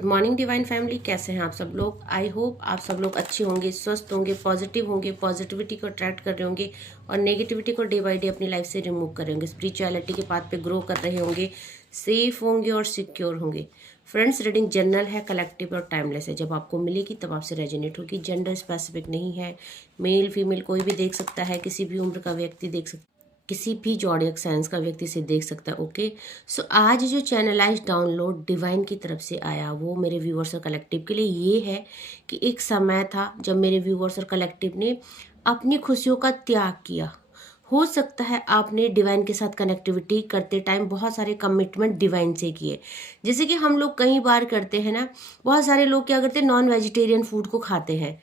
Good morning divine family, कैसे हैं आप सब लोग। आई होप आप सब लोग अच्छे होंगे, स्वस्थ होंगे, पॉजिटिव होंगे, पॉजिटिविटी को अट्रैक्ट कर रहे होंगे और नेगेटिविटी को डे बाय डे अपनी लाइफ से रिमूव कर रहे होंगे, स्पिरिचुअलिटी के पाथ पे ग्रो कर रहे होंगे, सेफ होंगे और सिक्योर होंगे। फ्रेंड्स, रीडिंग जनरल है, कलेक्टिव और टाइमलेस है। जब आपको मिलेगी तब आपसे रेजोनेट होगी। जेंडर स्पेसिफिक नहीं है, मेल फीमेल कोई भी देख सकता है, किसी भी उम्र का व्यक्ति देख सकता है, किसी भी जॉडियक साइंस का व्यक्ति से देख सकता है। ओके, सो आज जो चैनलाइज डाउनलोड डिवाइन की तरफ से आया वो मेरे व्यूअर्स और कलेक्टिव के लिए ये है कि एक समय था जब मेरे व्यूअर्स और कलेक्टिव ने अपनी खुशियों का त्याग किया। हो सकता है आपने डिवाइन के साथ कनेक्टिविटी करते टाइम बहुत सारे कमिटमेंट डिवाइन से किए, जैसे कि हम लोग कई बार करते हैं ना। बहुत सारे लोग क्या करते हैं, नॉन वेजिटेरियन फूड को खाते हैं,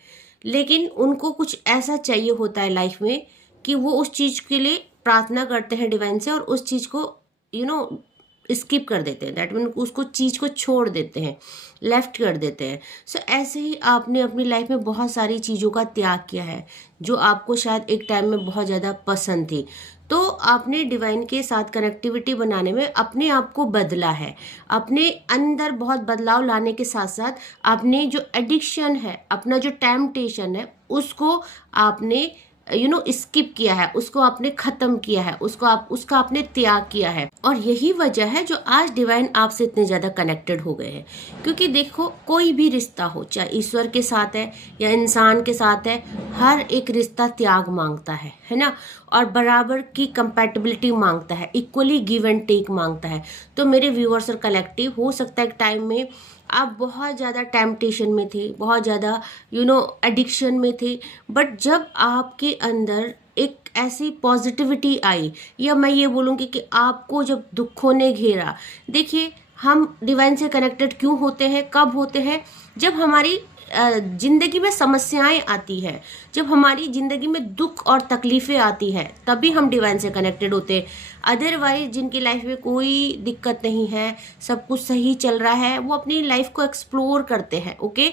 लेकिन उनको कुछ ऐसा चाहिए होता है लाइफ में कि वो उस चीज़ के लिए प्रार्थना करते हैं डिवाइन से और उस चीज़ को स्किप कर देते हैं। दैट मीन उसको चीज़ को छोड़ देते हैं, लेफ्ट कर देते हैं। सो ऐसे ही आपने अपनी लाइफ में बहुत सारी चीज़ों का त्याग किया है जो आपको शायद एक टाइम में बहुत ज़्यादा पसंद थी। तो आपने डिवाइन के साथ कनेक्टिविटी बनाने में अपने आप को बदला है। अपने अंदर बहुत बदलाव लाने के साथ साथ आपने जो एडिक्शन है, अपना जो टेम्पटेशन है, उसको आपने स्किप किया है, उसको आपने खत्म किया है, उसका आपने त्याग किया है। और यही वजह है जो आज डिवाइन आपसे इतने ज्यादा कनेक्टेड हो गए हैं। क्योंकि देखो, कोई भी रिश्ता हो, चाहे ईश्वर के साथ है या इंसान के साथ है, हर एक रिश्ता त्याग मांगता है ना, और बराबर की कंपैटिबिलिटी मांगता है, इक्वली गिव एंड टेक मांगता है। तो मेरे व्यूअर्स और कलेक्टिव, हो सकता है एक टाइम में आप बहुत ज़्यादा टेम्पटेशन में थे, बहुत ज़्यादा एडिक्शन में थे, बट जब आपके अंदर एक ऐसी पॉजिटिविटी आई, या मैं ये बोलूँगी कि आपको जब दुखों ने घेरा। देखिए, हम डिवाइन से कनेक्टेड क्यों होते हैं, कब होते हैं? जब हमारी जिंदगी में समस्याएं आती है, जब हमारी जिंदगी में दुख और तकलीफें आती हैं, तभी हम डिवाइन से कनेक्टेड होते हैं। अदरवाइज जिनकी लाइफ में कोई दिक्कत नहीं है, सब कुछ सही चल रहा है, वो अपनी लाइफ को एक्सप्लोर करते हैं। ओके,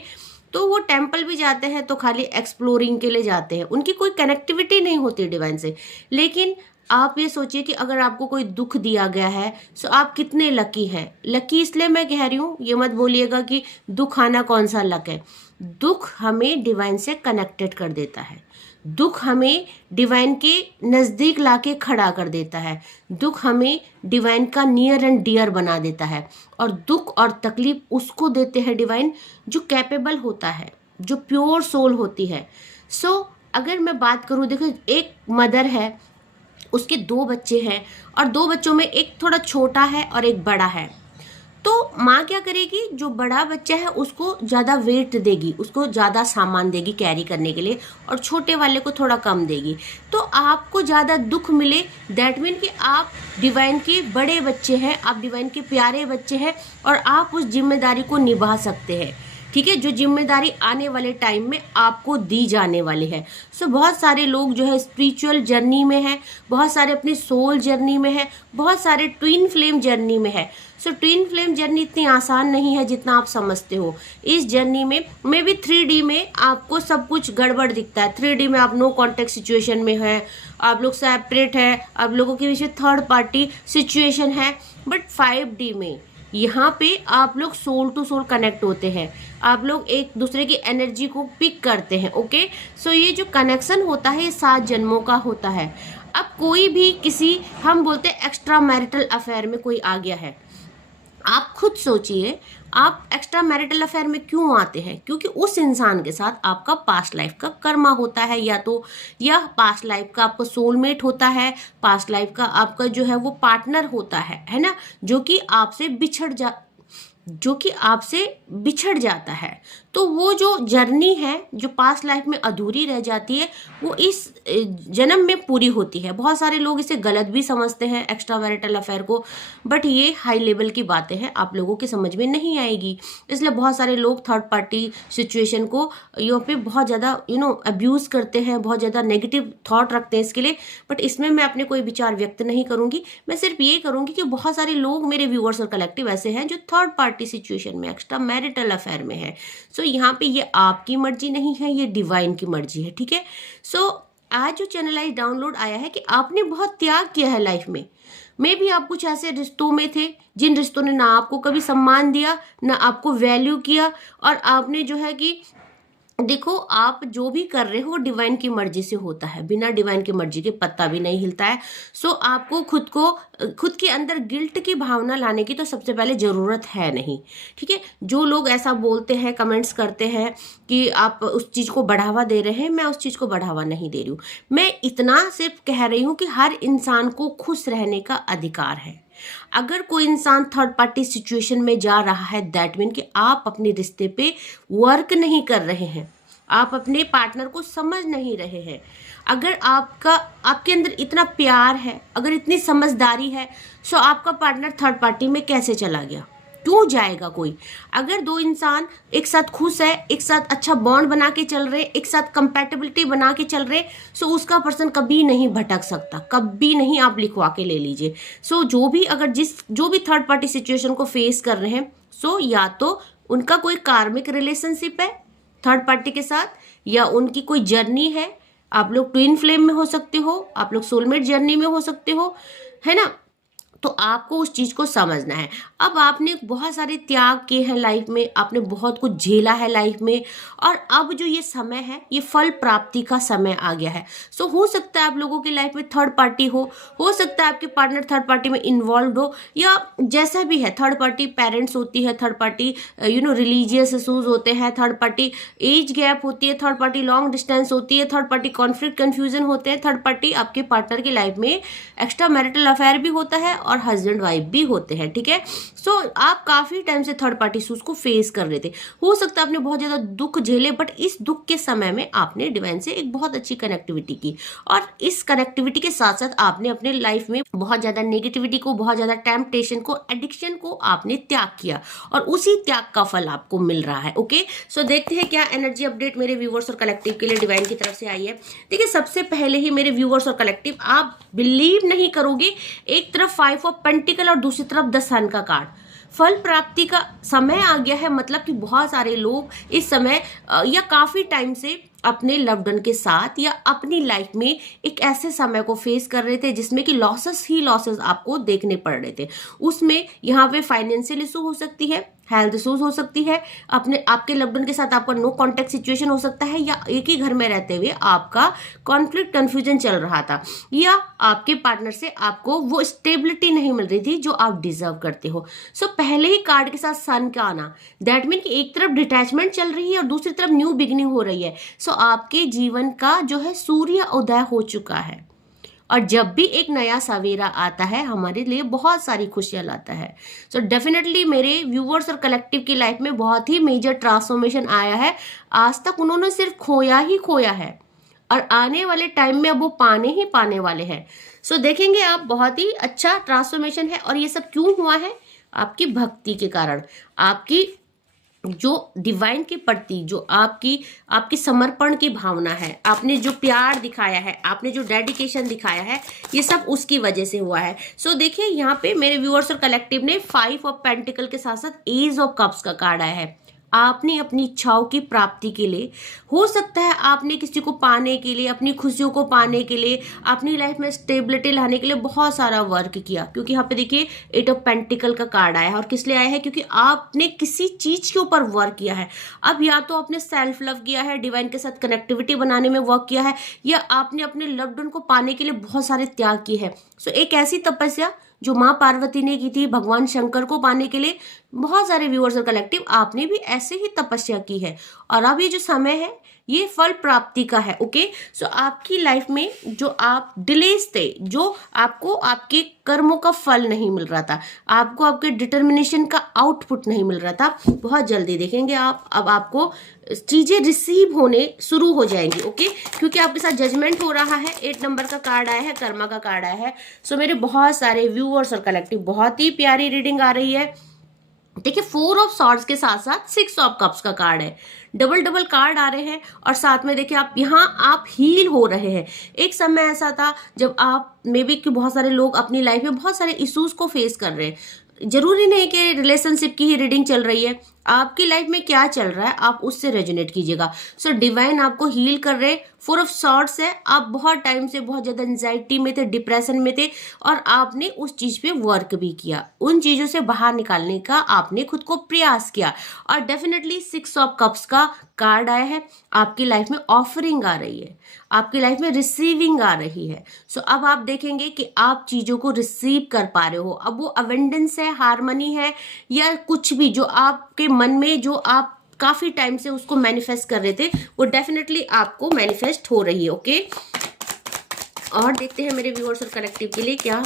तो वो टेम्पल भी जाते हैं तो खाली एक्सप्लोरिंग के लिए जाते हैं, उनकी कोई कनेक्टिविटी नहीं होती डिवाइन से। लेकिन आप ये सोचिए कि अगर आपको कोई दुख दिया गया है, सो आप कितने लकी हैं। लकी इसलिए मैं कह रही हूँ, ये मत बोलिएगा कि दुख आना कौन सा लक है। दुख हमें डिवाइन से कनेक्टेड कर देता है, दुख हमें डिवाइन के नज़दीक लाके खड़ा कर देता है, दुख हमें डिवाइन का नियर एंड डियर बना देता है। और दुख और तकलीफ उसको देते हैं डिवाइन जो कैपेबल होता है, जो प्योर सोल होती है। सो अगर मैं बात करूँ, देखो, एक मदर है, उसके 2 बच्चे हैं और 2 बच्चों में एक थोड़ा छोटा है और एक बड़ा है। तो माँ क्या करेगी, जो बड़ा बच्चा है उसको ज़्यादा वेट देगी, उसको ज़्यादा सामान देगी कैरी करने के लिए, और छोटे वाले को थोड़ा कम देगी। तो आपको ज़्यादा दुख मिले, दैट मीन कि आप डिवाइन के बड़े बच्चे हैं, आप डिवाइन के प्यारे बच्चे हैं और आप उस जिम्मेदारी को निभा सकते हैं। ठीक है, जो जिम्मेदारी आने वाले टाइम में आपको दी जाने वाली है। सो बहुत सारे लोग जो है स्पिरिचुअल जर्नी में है, बहुत सारे अपनी सोल जर्नी में है, बहुत सारे ट्विन फ्लेम जर्नी में है। सो ट्विन फ्लेम जर्नी इतनी आसान नहीं है जितना आप समझते हो। इस जर्नी में मे बी 3D में आपको सब कुछ गड़बड़ दिखता है। 3D में आप नो कॉन्टेक्ट सिचुएशन में है, आप लोग सेपरेट है, आप लोगों के बीच में थर्ड पार्टी सिचुएशन है। बट 5D में यहाँ पे आप लोग सोल टू सोल कनेक्ट होते हैं, आप लोग एक दूसरे की एनर्जी को पिक करते हैं। ओके, सो ये जो कनेक्शन होता है ये 7 जन्मों का होता है। अब कोई भी किसी, हम बोलते हैं एक्स्ट्रा मैरिटल अफेयर में कोई आ गया है, आप खुद सोचिए, आप एक्स्ट्रा मैरिटल अफेयर में क्यों आते हैं? क्योंकि उस इंसान के साथ आपका पास्ट लाइफ का कर्मा होता है, या पास्ट लाइफ का आपका सोलमेट होता है, पास्ट लाइफ का आपका जो है वो पार्टनर होता है ना, जो कि आपसे बिछड़ जाता है। तो वो जो जर्नी है जो पास्ट लाइफ में अधूरी रह जाती है, वो इस जन्म में पूरी होती है। बहुत सारे लोग इसे गलत भी समझते हैं एक्स्ट्रा मैरिटल अफेयर को, बट ये हाई लेवल की बातें हैं, आप लोगों की समझ में नहीं आएगी। इसलिए बहुत सारे लोग थर्ड पार्टी सिचुएशन को यहाँ पे बहुत ज़्यादा अब्यूज़ करते हैं, बहुत ज़्यादा नेगेटिव थॉट रखते हैं इसके लिए। बट इसमें मैं अपने कोई विचार व्यक्त नहीं करूँगी, मैं सिर्फ ये करूँगी कि बहुत सारे लोग, मेरे व्यूअर्स और कलेक्टिव ऐसे हैं जो थर्ड पार्टी सिचुएशन में, एक्स्ट्रा मैरिटल अफेयर में है। सो यहाँ पे ये आपकी मर्जी नहीं है, ये डिवाइन की मर्जी है। ठीक है, सो आज जो चैनलाइज डाउनलोड आया है कि आपने बहुत त्याग किया है लाइफ में। मे भी आप कुछ ऐसे रिश्तों में थे जिन रिश्तों ने ना आपको कभी सम्मान दिया, ना आपको वैल्यू किया, और आपने जो है कि देखो, आप जो भी कर रहे हो वो डिवाइन की मर्जी से होता है, बिना डिवाइन की मर्जी के पत्ता भी नहीं हिलता है। सो आपको खुद के अंदर गिल्ट की भावना लाने की तो सबसे पहले ज़रूरत है नहीं, ठीक है। जो लोग ऐसा बोलते हैं, कमेंट्स करते हैं कि आप उस चीज़ को बढ़ावा दे रहे हैं, मैं उस चीज़ को बढ़ावा नहीं दे रही हूँ। मैं इतना सिर्फ कह रही हूँ कि हर इंसान को खुश रहने का अधिकार है। अगर कोई इंसान थर्ड पार्टी सिचुएशन में जा रहा है, दैट मीन कि आप अपने रिश्ते पे वर्क नहीं कर रहे हैं, आप अपने पार्टनर को समझ नहीं रहे हैं। अगर आपके अंदर इतना प्यार है, अगर इतनी समझदारी है, सो आपका पार्टनर थर्ड पार्टी में कैसे चला गया, क्यों जाएगा कोई। अगर दो इंसान एक साथ खुश है, एक साथ अच्छा बॉन्ड बना के चल रहे, एक साथ कंपैटिबिलिटी बना के चल रहे, सो उसका पर्सन कभी नहीं भटक सकता, कभी नहीं। आप लिखवा के ले लीजिए। सो जो भी थर्ड पार्टी सिचुएशन को फेस कर रहे हैं, सो या तो उनका कोई कार्मिक रिलेशनशिप है थर्ड पार्टी के साथ, या उनकी कोई जर्नी है। आप लोग ट्विन फ्लेम में हो सकते हो, आप लोग सोलमेट जर्नी में हो सकते हो, है ना। तो आपको उस चीज़ को समझना है। अब आपने बहुत सारे त्याग किए हैं लाइफ में, आपने बहुत कुछ झेला है लाइफ में, और अब जो ये समय है, ये फल प्राप्ति का समय आ गया है। सो हो सकता है आप लोगों की लाइफ में थर्ड पार्टी हो सकता है आपके पार्टनर थर्ड पार्टी में इन्वॉल्व हो, या जैसा भी है। थर्ड पार्टी पेरेंट्स होती है, थर्ड पार्टी रिलीजियस इशूज होते हैं, थर्ड पार्टी एज गैप होती है, थर्ड पार्टी लॉन्ग डिस्टेंस होती है, थर्ड पार्टी कॉन्फ्लिक्ट कन्फ्यूजन होते हैं, थर्ड पार्टी आपके पार्टनर की लाइफ में एक्स्ट्रा मैरिटल अफेयर भी होता है और हस्बैंड वाइफ भी होते हैं, ठीक है। सो आप काफी टाइम से थर्ड पार्टी इशूज को फेस कर रहे थे। हो सकता है आपने बहुत ज्यादा दुख झेले, बट इस दुख के समय में आपने डिवाइन से एक बहुत अच्छी कनेक्टिविटी की, और इस कनेक्टिविटी के साथ साथ आपने अपने लाइफ में बहुत ज्यादा नेगेटिविटी को, बहुत ज्यादा टेम्पटेशन को, एडिक्शन को आपने त्याग किया, और उसी त्याग का फल आपको मिल रहा है। ओके, सो देखते हैं क्या एनर्जी अपडेट मेरे व्यूवर्स और कलेक्टिव के लिए डिवाइन की तरफ से आई है। देखिए, सबसे पहले ही मेरे व्यूवर्स और कलेक्टिव, आप बिलीव नहीं करोगे, एक तरफ 5 ऑफ पेंटिकल और दूसरी तरफ द सन का कार्ड। फल प्राप्ति का समय आ गया है, मतलब कि बहुत सारे लोग इस समय या काफी टाइम से अपने लव्ड वन के साथ या अपनी लाइफ में एक ऐसे समय को फेस कर रहे थे जिसमें कि लॉसेस ही लॉसेस आपको देखने पड़ रहे थे। उसमें यहाँ पे फाइनेंशियल इशू हो सकती है, हेल्थ इशूज हो सकती है, आपके लव्ड वन के साथ आपका नो कॉन्टेक्ट सिचुएशन हो सकता है, या एक ही घर में रहते हुए आपका कॉन्फ्लिक्ट कन्फ्यूजन चल रहा था, या आपके पार्टनर से आपको वो स्टेबिलिटी नहीं मिल रही थी जो आप डिजर्व करते हो। सो पहले ही कार्ड के साथ सन का आना, दैट मीन कि एक तरफ डिटैचमेंट चल रही है और दूसरी तरफ न्यू बिगिनिंग हो रही है। सो आपके जीवन का जो है सूर्य उदय हो चुका है, और जब भी एक नया सवेरा आता है हमारे लिए बहुत सारी खुशियां लाता है। सो डेफिनेटली मेरे व्यूवर्स और कलेक्टिव की लाइफ में बहुत ही मेजर ट्रांसफॉर्मेशन आया है। आज तक उन्होंने सिर्फ खोया ही खोया है, और आने वाले टाइम में अब वो पाने ही पाने वाले हैं। सो देखेंगे आप, बहुत ही अच्छा ट्रांसफॉर्मेशन है। और ये सब क्यों हुआ है? आपकी भक्ति के कारण, आपकी जो डिवाइन के प्रति जो आपकी समर्पण की भावना है, आपने जो प्यार दिखाया है, आपने जो डेडिकेशन दिखाया है, ये सब उसकी वजह से हुआ है। सो देखिए, यहाँ पे मेरे व्यूअर्स और कलेक्टिव ने 5 ऑफ पेंटिकल के साथ साथ एज ऑफ कप्स का कार्ड आया है। आपने अपनी इच्छाओं की प्राप्ति के लिए, हो सकता है आपने किसी को पाने के लिए, अपनी खुशियों को पाने के लिए, अपनी लाइफ में स्टेबिलिटी लाने के लिए बहुत सारा वर्क किया। क्योंकि यहाँ पे देखिए 8 ऑफ पेंटिकल का कार्ड आया है, और किस लिए आया है? क्योंकि आपने किसी चीज के ऊपर वर्क किया है। अब या तो आपने सेल्फ लव किया है, डिवाइन के साथ कनेक्टिविटी बनाने में वर्क किया है, या आपने अपने लव्ड वन को पाने के लिए बहुत सारे त्याग किए हैं। सो एक ऐसी तपस्या जो माँ पार्वती ने की थी भगवान शंकर को पाने के लिए, बहुत सारे व्यूअर्स और कलेक्टिव आपने भी ऐसे ही तपस्या की है, और अब ये जो समय है ये फल प्राप्ति का है। ओके, सो आपकी लाइफ में जो आप डिलेस थे, जो आपको आपके कर्मों का फल नहीं मिल रहा था, आपको आपके डिटर्मिनेशन का आउटपुट नहीं मिल रहा था, बहुत जल्दी देखेंगे आप, अब आपको चीजें रिसीव होने शुरू हो जाएंगी। ओके, क्योंकि आपके साथ जजमेंट हो रहा है। 8 नंबर का कार्ड आया है, कर्मा का कार्ड आया है। सो मेरे बहुत सारे व्यूअर्स और कलेक्टिव, बहुत ही प्यारी रीडिंग आ रही है। देखिए, 4 ऑफ सॉर्ड्स के साथ साथ 6 ऑफ कप्स का कार्ड है, डबल कार्ड आ रहे हैं। और साथ में देखिए आप हील हो रहे हैं। एक समय ऐसा था जब आप मे बी कि बहुत सारे लोग अपनी लाइफ में बहुत सारे इश्यूज को फेस कर रहे हैं। जरूरी नहीं कि रिलेशनशिप की ही रीडिंग चल रही है, आपकी लाइफ में क्या चल रहा है आप उससे रेजोनेट कीजिएगा। सो डिवाइन आपको हील कर रहे। 4 ऑफ सॉर्ड्स है, आप बहुत टाइम से बहुत ज्यादा एंजाइटी में थे, डिप्रेशन में थे, और आपने उस चीज पे वर्क भी किया, उन चीजों से बाहर निकालने का आपने खुद को प्रयास किया। और डेफिनेटली 6 ऑफ कप्स का कार्ड आया है। आपकी लाइफ में ऑफरिंग आ रही है, आपकी लाइफ में रिसीविंग आ रही है। सो अब आप देखेंगे कि आप चीजों को रिसीव कर पा रहे हो। अब वो अवेंडेंस है, हार्मनी है, या कुछ भी जो आपके मन में, जो आप काफी टाइम से उसको मैनिफेस्ट कर रहे थे, वो डेफिनेटली आपको मैनिफेस्ट हो रही है। ओके, और देखते हैं मेरे व्यूअर्स और कलेक्टिव के लिए क्या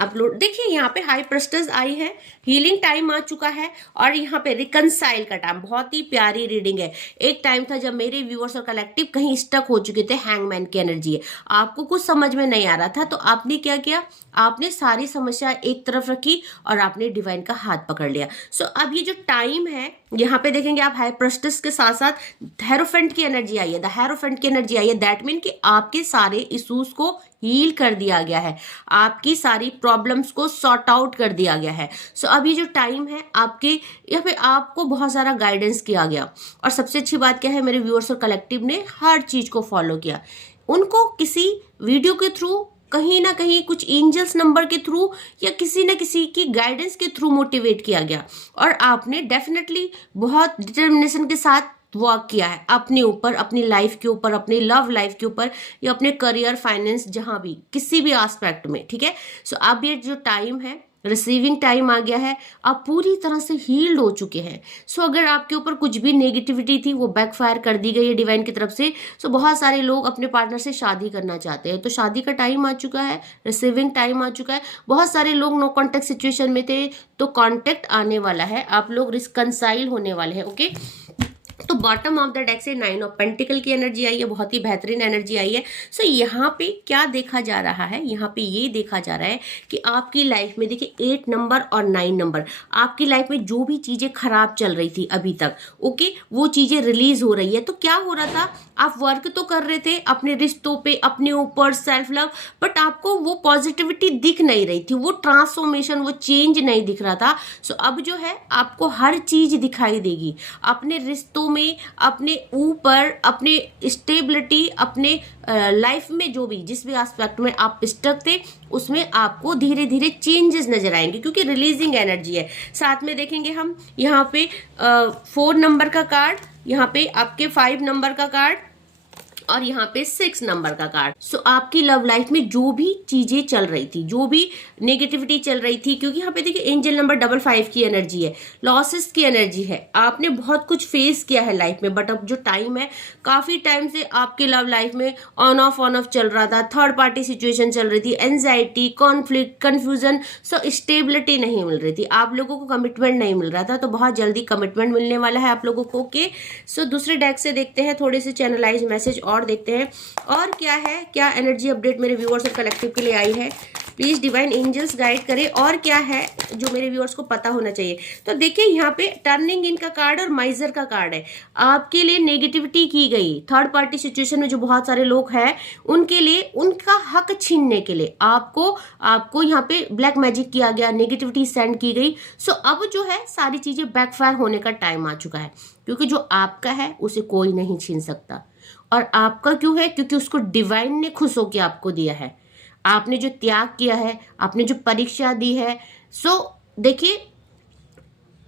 अपलोड। देखिए यहाँ पे हाई प्रेस्टेज आई है, हीलिंग टाइम आ चुका है, और यहाँ पे रिकनसाइल का टाइम। बहुत ही प्यारी रीडिंग है। एक टाइम था जब मेरे व्यूअर्स और कलेक्टिव कहीं स्टक हो चुके थे, हैंगमैन की एनर्जी है, आपको कुछ समझ में नहीं आ रहा था, तो आपने क्या किया, आपने सारी समस्या एक तरफ रखी और आपने डिवाइन का हाथ पकड़ लिया। सो अब ये जो टाइम है, यहाँ पे देखेंगे आप हाई प्रेस्टेज के साथ साथ हेरोफेंट की एनर्जी आई है, द हेरोफेंट की एनर्जी आई है। दैट मीन कि आपके सारे इश्यूज को हील कर दिया गया है, आपकी सारी प्रॉब्लम्स को सॉर्ट आउट कर दिया गया है। सो अब ये जो टाइम है आपके यहाँ पे, आपको बहुत सारा गाइडेंस किया गया। और सबसे अच्छी बात क्या है, मेरे व्यूअर्स और कलेक्टिव ने हर चीज को फॉलो किया। उनको किसी वीडियो के थ्रू, कहीं ना कहीं कुछ एंजल्स नंबर के थ्रू, या किसी न किसी की गाइडेंस के थ्रू मोटिवेट किया गया, और आपने डेफिनेटली बहुत डिटर्मिनेशन के साथ वर्क किया है अपने ऊपर, अपनी लाइफ के ऊपर, अपनी लव लाइफ के ऊपर, या अपने करियर, फाइनेंस, जहां भी, किसी भी एस्पेक्ट में। ठीक है, सो अब ये जो टाइम है, रिसीविंग टाइम आ गया है, आप पूरी तरह से हील्ड हो चुके हैं। सो अगर आपके ऊपर कुछ भी नेगेटिविटी थी वो बैकफायर कर दी गई है डिवाइन की तरफ से। सो बहुत सारे लोग अपने पार्टनर से शादी करना चाहते हैं, तो शादी का टाइम आ चुका है, रिसीविंग टाइम आ चुका है। बहुत सारे लोग नो कॉन्टेक्ट सिचुएशन में थे, तो कॉन्टेक्ट आने वाला है, आप लोग रिकंसाइल होने वाले हैं। ओके, तो बॉटम ऑफ द डेक से 9 ऑफ पेंटिकल की एनर्जी आई है, बहुत ही बेहतरीन एनर्जी आई है। सो यहाँ पे क्या देखा जा रहा है, यहाँ पे ये देखा जा रहा है कि आपकी लाइफ में देखिए 8 नंबर और 9 नंबर, आपकी लाइफ में जो भी चीजें खराब चल रही थी अभी तक, ओके, वो चीजें रिलीज हो रही है। तो क्या हो रहा था, आप वर्क तो कर रहे थे अपने रिश्तों पे, अपने ऊपर, सेल्फ लव, बट आपको वो पॉजिटिविटी दिख नहीं रही थी, वो ट्रांसफॉर्मेशन, वो चेंज नहीं दिख रहा था। सो अब जो है आपको हर चीज दिखाई देगी, अपने रिश्तों में, अपने ऊपर, अपने स्टेबिलिटी, अपने लाइफ में, जो भी, जिस भी एस्पेक्ट में आप स्टक थे, उसमें आपको धीरे धीरे चेंजेस नजर आएंगे, क्योंकि रिलीजिंग एनर्जी है। साथ में देखेंगे हम यहाँ पे 4 नंबर का कार्ड, यहाँ पे आपके 5 नंबर का कार्ड, और यहाँ पे 6 नंबर का कार्ड। सो आपकी लव लाइफ में जो भी चीजें चल रही थी, जो भी नेगेटिविटी चल रही थी, क्योंकि यहाँ पे देखिए एंजल नंबर 55 की एनर्जी है, लॉसेस की एनर्जी है, आपने बहुत कुछ फेस किया है लाइफ में, बट अब जो टाइम है, काफी टाइम से आपके लव लाइफ में ऑन ऑफ चल रहा था, थर्ड पार्टी सिचुएशन चल रही थी, anxiety, conflict, confusion, so stability नहीं मिल रही थी, आप लोगों को कमिटमेंट नहीं मिल रहा था। तो बहुत जल्दी कमिटमेंट मिलने वाला है आप लोगों को। ओके, सो दूसरे डेक से देखते हैं थोड़े से चैनलाइज मैसेज और देखते हैं और क्या है, क्या एनर्जी अपडेट मेरे व्यूअर्स और कलेक्टिव के लिए आई है। प्लीज डिवाइन एंजल्स गाइड करें, और क्या है जो मेरे व्यूअर्स को पता होना चाहिए। तो देखिए यहाँ पे टर्निंग इन का कार्ड और माइजर का कार्ड है। आपके लिए नेगेटिविटी की गई, थर्ड पार्टी सिचुएशन में जो बहुत सारे लोग हैं, उनके लिए उनका हक छीनने के लिए आपको यहाँ पे ब्लैक मैजिक किया गया, नेगेटिविटी सेंड की गई। सो अब जो है सारी चीजें बैकफायर होने का टाइम आ चुका है, क्योंकि जो आपका है उसे कोई नहीं छीन सकता। और आपका क्यों है, क्योंकि उसको डिवाइन ने खुश होकर आपको दिया है। आपने जो त्याग किया है, आपने जो परीक्षा दी है। सो देखिए,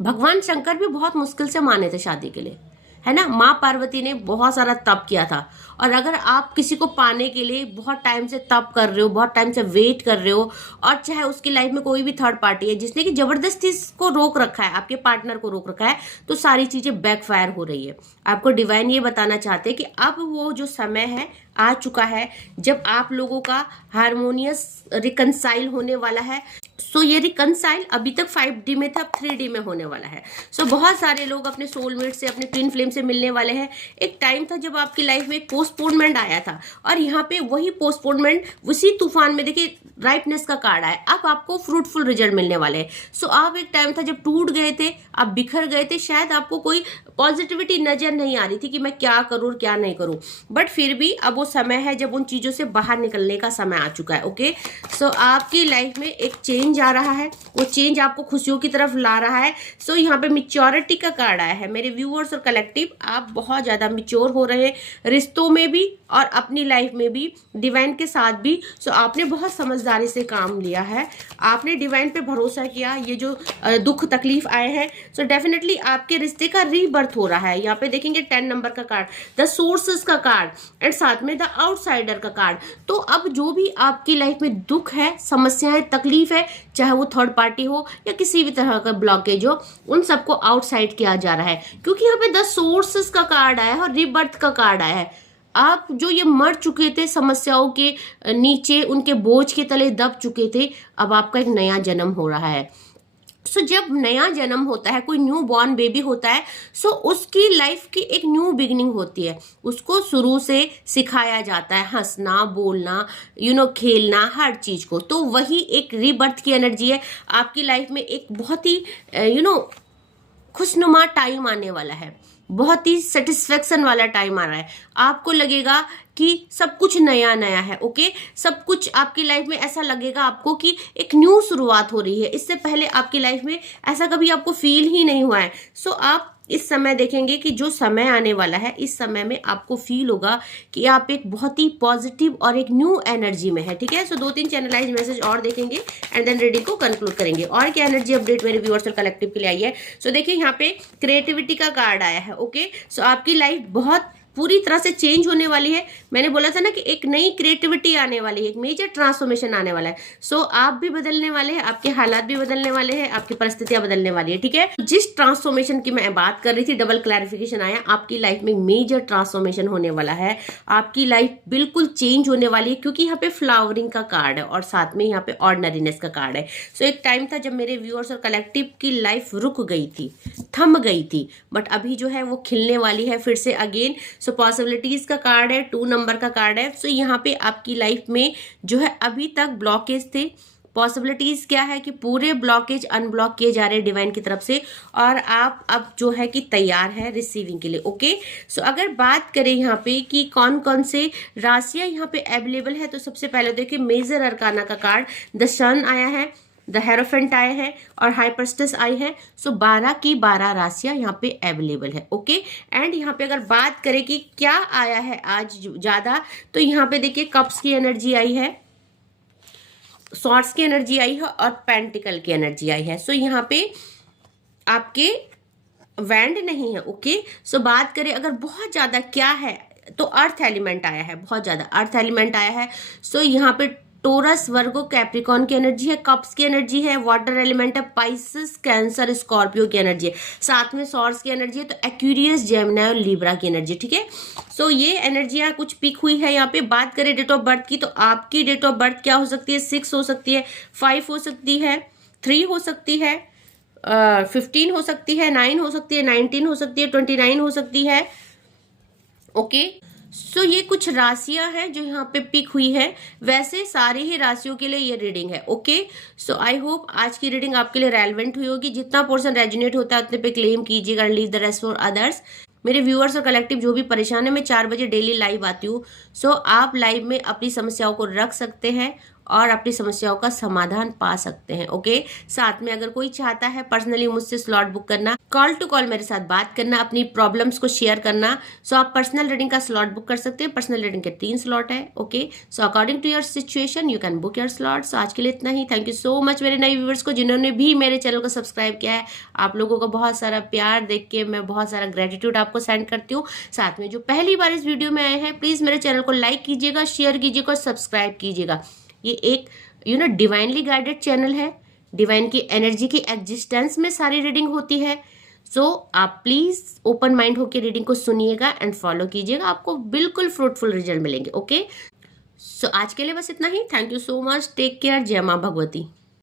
भगवान शंकर भी बहुत मुश्किल से माने थे शादी के लिए, है ना। माँ पार्वती ने बहुत सारा तप किया था। और अगर आप किसी को पाने के लिए बहुत टाइम से तप कर रहे हो, बहुत टाइम से वेट कर रहे हो, और चाहे उसकी लाइफ में कोई भी थर्ड पार्टी है जिसने कि जबरदस्ती इसको रोक रखा है, आपके पार्टनर को रोक रखा है, तो सारी चीजें बैकफायर हो रही है। आपको डिवाइन ये बताना चाहते हैं कि अब वो जो समय है आ चुका है जब आप लोगों का हारमोनियस रिकंसाइल होने वाला है। सो ये रिकंसाइल अभी तक 5D में था, अब 3D में होने वाला है। सो बहुत सारे लोग अपने सोलमेट से, अपने ट्विन फ्लेम से मिलने वाले हैं। एक टाइम था जब आपकी लाइफ में पोस्टपोनमेंट आया था, और यहाँ पे वही पोस्टपोनमेंट, उसी तूफान में देखिए राइटनेस का कार्ड आया, अब आपको फ्रूटफुल रिजल्ट मिलने वाले हैं। सो आप एक टाइम था जब टूट गए थे, आप बिखर गए थे, शायद आपको कोई पॉजिटिविटी नजर नहीं आ रही थी कि मैं क्या करूं और क्या नहीं करूं, बट फिर भी अब वो समय है जब उन चीजों से बाहर निकलने का समय आ चुका है। ओके, सो आपकी लाइफ में एक चेंज चेंज आ रहा है, वो चेंज आपको खुशियों की तरफ ला रहा है। सो यहाँ पे मैच्योरिटी का कार्ड आया है मेरे व्यूअर्स और कलेक्टिव। आप बहुत ज़्यादा मैच्योर हो रहे हैं रिश्तों में भी और अपनी लाइफ में भी, डिवाइन के साथ भी। सो आपने बहुत समझदारी से काम लिया है, आपने डिवाइन पे भरोसा किया। ये जो दुख तकलीफ आए हैं, सो डेफिनेटली आपके रिश्ते का रीबर्थ हो रहा है। यहाँ पे देखेंगे 10 नंबर का कार्ड, द सोर्सेस का कार्ड एंड साथ में द आउटसाइडर का कार्ड। तो अब जो भी आपकी लाइफ में दुख है, समस्याएं, तकलीफ है, चाहे वो थर्ड पार्टी हो या किसी भी तरह का ब्लॉकेज हो, उन सबको आउटसाइड किया जा रहा है, क्योंकि यहाँ पे द सोर्सेस का कार्ड आया है और रीबर्थ का कार्ड आया है। आप जो ये मर चुके थे समस्याओं के नीचे, उनके बोझ के तले दब चुके थे, अब आपका एक नया जन्म हो रहा है। सो जब नया जन्म होता है, कोई न्यू बॉर्न बेबी होता है, सो उसकी लाइफ की एक न्यू बिगिनिंग होती है। उसको शुरू से सिखाया जाता है हंसना, बोलना, खेलना, हर चीज को। तो वही एक रीबर्थ की एनर्जी है। आपकी लाइफ में एक बहुत ही खुशनुमा टाइम आने वाला है, बहुत ही सेटिस्फेक्शन वाला टाइम आ रहा है। आपको लगेगा कि सब कुछ नया नया है। ओके, सब कुछ आपकी लाइफ में ऐसा लगेगा आपको कि एक न्यू शुरुआत हो रही है। इससे पहले आपकी लाइफ में ऐसा कभी आपको फील ही नहीं हुआ है। सो आप इस समय देखेंगे कि जो समय आने वाला है, इस समय में आपको फील होगा कि आप एक बहुत ही पॉजिटिव और एक न्यू एनर्जी में है। ठीक है, सो 2-3 चैनलाइज मैसेज और देखेंगे एंड देन रीडिंग को कंक्लूड करेंगे। और क्या एनर्जी अपडेट मेरे व्यूअर्स और कलेक्टिव के लिए आई है। सो देखिए, यहाँ पे क्रिएटिविटी का कार्ड आया है। ओके, सो आपकी लाइफ बहुत पूरी तरह से चेंज होने वाली है। मैंने बोला था ना कि एक नई क्रिएटिविटी आने वाली है, एक मेजर ट्रांसफॉर्मेशन आने वाला है। सो आप भी बदलने वाले हैं, आपके हालात भी बदलने वाले हैं, आपकी परिस्थितियां बदलने वाली है। ठीक है, जिस ट्रांसफॉर्मेशन की मैं बात कर रही थी, डबल क्लैरिफिकेशन आया, आपकी लाइफ में मेजर ट्रांसफॉर्मेशन होने वाला है। आपकी लाइफ बिल्कुल चेंज होने वाली है, क्योंकि यहाँ पे फ्लावरिंग का कार्ड है और साथ में यहाँ पे ऑर्डिनरीनेस का कार्ड है। सो एक टाइम था जब मेरे व्यूअर्स और कलेक्टिव की लाइफ रुक गई थी, थम गई थी, बट अभी जो है वो खिलने वाली है फिर से अगेन। सो पॉसिबिलिटीज का कार्ड है, 2 नंबर का कार्ड है। सो यहाँ पे आपकी लाइफ में जो है अभी तक ब्लॉकेज थे, पॉसिबिलिटीज क्या है कि पूरे ब्लॉकेज अनब्लॉक किए जा रहे हैं डिवाइन की तरफ से, और आप अब जो है कि तैयार है रिसीविंग के लिए। ओके, सो अगर बात करें यहाँ पे कि कौन कौन से राशियां यहाँ पे अवेलेबल है, तो सबसे पहले देखिए मेजर अरकाना का कार्ड, द सन आया है, द हेरोफेंट आए हैं और हाइपरस्टिस आई है। सो 12 की 12 राशियां यहाँ पे अवेलेबल है। ओके, एंड यहाँ पे अगर बात करें कि क्या आया है आज ज्यादा, तो यहाँ पे देखिए कप्स की एनर्जी आई है, सॉर्ड्स की एनर्जी आई है और पेंटिकल की एनर्जी आई है। सो यहाँ पे आपके वैंड नहीं है। ओके, सो बात करें अगर बहुत ज्यादा क्या है, तो अर्थ एलिमेंट आया है, बहुत ज्यादा अर्थ एलिमेंट आया है। सो यहाँ पे टोरस, वर्गो, कैप्रिकॉन की एनर्जी है, कप्स की एनर्जी है, वाटर एलिमेंट है, पाइसेस, कैंसर, स्कॉर्पियो की एनर्जी है, साथ में सॉर्स की एनर्जी है, तो एक्वेरियस, जेमिनी और लिब्रा की एनर्जी। ठीक है, सो ये एनर्जियां कुछ पिक हुई है। यहाँ पे बात करें डेट ऑफ बर्थ की, तो आपकी डेट ऑफ बर्थ क्या हो सकती है, 6 हो सकती है, 5 हो सकती है, 3 हो सकती है, 15 हो सकती है, 9 हो सकती है, 19 हो सकती है, 29 हो सकती है। ओके, सो ये कुछ राशियां हैं जो यहाँ पे पिक हुई है। वैसे सारी ही राशियों के लिए ये रीडिंग है। ओके, सो आई होप आज की रीडिंग आपके लिए रेलेवेंट हुई होगी। जितना पोर्शन रेजोनेट होता है उतने पे क्लेम कीजिएगा, leave the rest for others. मेरे व्यूअर्स और कलेक्टिव जो भी परेशान है, मैं 4 बजे डेली लाइव आती हूँ। सो आप लाइव में अपनी समस्याओं को रख सकते हैं और अपनी समस्याओं का समाधान पा सकते हैं। ओके, साथ में अगर कोई चाहता है पर्सनली मुझसे स्लॉट बुक करना, कॉल टू कॉल मेरे साथ बात करना, अपनी प्रॉब्लम्स को शेयर करना, सो आप पर्सनल रीडिंग का स्लॉट बुक कर सकते हैं। पर्सनल रीडिंग के 3 स्लॉट है। Okay, so according to your situation you can book your slot. So आज के लिए इतना ही। थैंक यू सो मच मेरे नए व्यूअर्स को, जिन्होंने भी मेरे चैनल को सब्सक्राइब किया है। आप लोगों का बहुत सारा प्यार देख के मैं बहुत सारा ग्रेटिट्यूड आपको सेंड करती हूँ। साथ में जो पहली बार इस वीडियो में आए हैं, प्लीज मेरे चैनल को लाइक कीजिएगा, शेयर कीजिएगा और सब्सक्राइब कीजिएगा। ये एक डिवाइनली गाइडेड चैनल है। डिवाइन की एनर्जी की एग्जिस्टेंस में सारी रीडिंग होती है। सो आप प्लीज ओपन माइंड होकर रीडिंग को सुनिएगा एंड फॉलो कीजिएगा, आपको बिल्कुल फ्रूटफुल रिजल्ट मिलेंगे। ओके, सो आज के लिए बस इतना ही। Thank you so much, take care, जय मां भगवती।